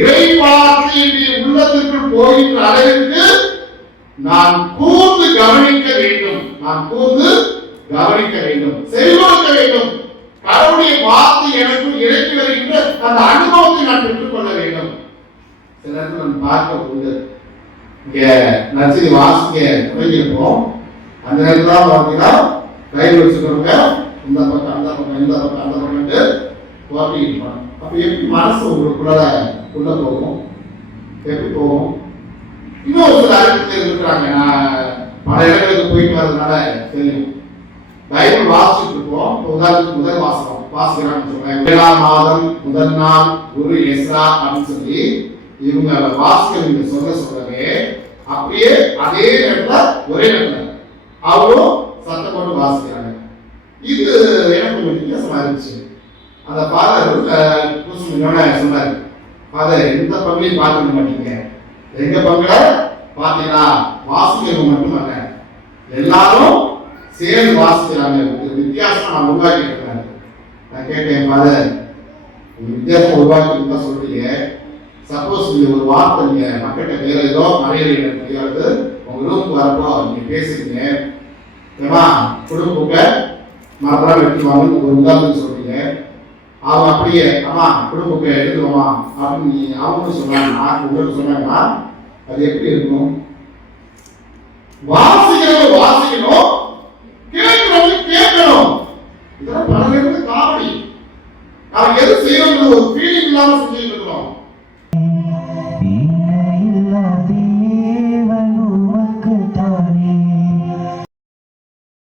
இறை வார்த்தை உள்ளத்திற்குள் போகின்ற அளவிற்கு நான் கூர்ந்து கவனிக்க வேண்டும். நான் கூர்ந்து கவனிக்க வேண்டும், செல்வாக்க வேண்டும். கடவுளுடைய வார்த்தை எனக்குள் இறக்கி வருகின்ற அந்த அனுபவத்தை நான் பெற்றுக்கொள்ள வேண்டும். சில நேரத்தில் நான் பார்க்க உண்டு, இங்க நச்சு வாசிக்க தொடங்கியிருப்போம். அந்த நேரத்தில் தான் பார்த்தீங்கன்னா கையில் வச்சுக்கிறவங்க இந்த பக்கம் அந்த பக்கம் இந்த பக்கம் அந்த பக்கம்ட்டு போட்டி இருப்பாங்க. அப்ப எப்படி மனசு உங்களுக்குள்ள உள்ள போகும், எப்படி போகும்? இன்னும் சில அறிவியல் இருக்கிறாங்க. நான் பல இடங்களுக்கு போயிட்டு வரதுனால தெரியும். பைபிள் வாசிச்சுட்டு இருப்போம். உதாரணத்துக்கு முதல் வாசிக்கிறான்னு சொல்றேன். 7ஆம் மாதம் முதல் நாள் குரு எஸ்ரா அப்படின்னு சொல்லி இவங்க வாசிக்க நீங்க சொல்லவே அப்படியே அதே நேரத்துல ஒரே நேரத்துல அவரும் சத்தம் போட்டு வாசிக்கிறாங்க. இது எனக்கு கொஞ்சம் வித்தியாசமா இருந்துச்சு. அந்த ஃபாதர் சொன்னாரு, ஃபாதர் இந்த பங்குலையும் பார்க்க மாட்டீங்க, எங்க பங்குல பாத்தீங்கன்னா வாசிக்கிறது மட்டுமல்ல எல்லாரும் சேர்ந்து வாசிக்கிறாங்க. வித்தியாசம் நான் உருவாக்கிட்டு இருக்கேன். நான் கேட்டேன், ஃபாதர் வித்தியாசம் உருவாக்கி தான் சொல்றீங்க. சப்போஸ் நீங்க ஒரு வார்த்தை நீங்க மக்கள்கிட்ட வேற ஏதோ மறையில தெரியாது, உங்க ரூமுக்கு வரப்போ நீங்க பேசுறீங்க, ஏமா குடும்ப மரத்தெல்லாம் வெட்டுவாங்க ஒரு உதாரணத்துக்கு சொல்றீங்க. அவங்க அப்படியே அம்மா குடும்ப எடுத்துவோமா அப்படின்னு அவங்க சொன்னாங்கன்னா உங்களுக்கு சொன்னாங்கன்னா அது எப்படி இருக்கும்? வாசிக்கணும், கேட்கிறவங்க கேட்கணும். இதெல்லாம் பல பேருக்கு காமெடி. நான் எது செய்யணும் ஒரு ஃபீலிங் இல்லாம செஞ்சு